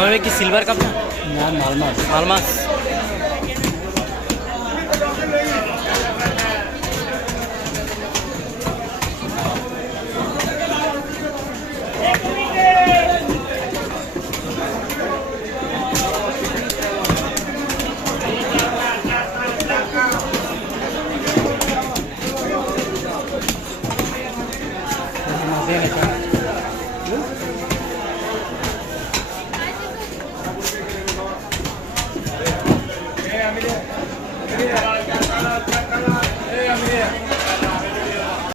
कौन है कि सिल्वर कप था ना मालमास मालमास Yeah,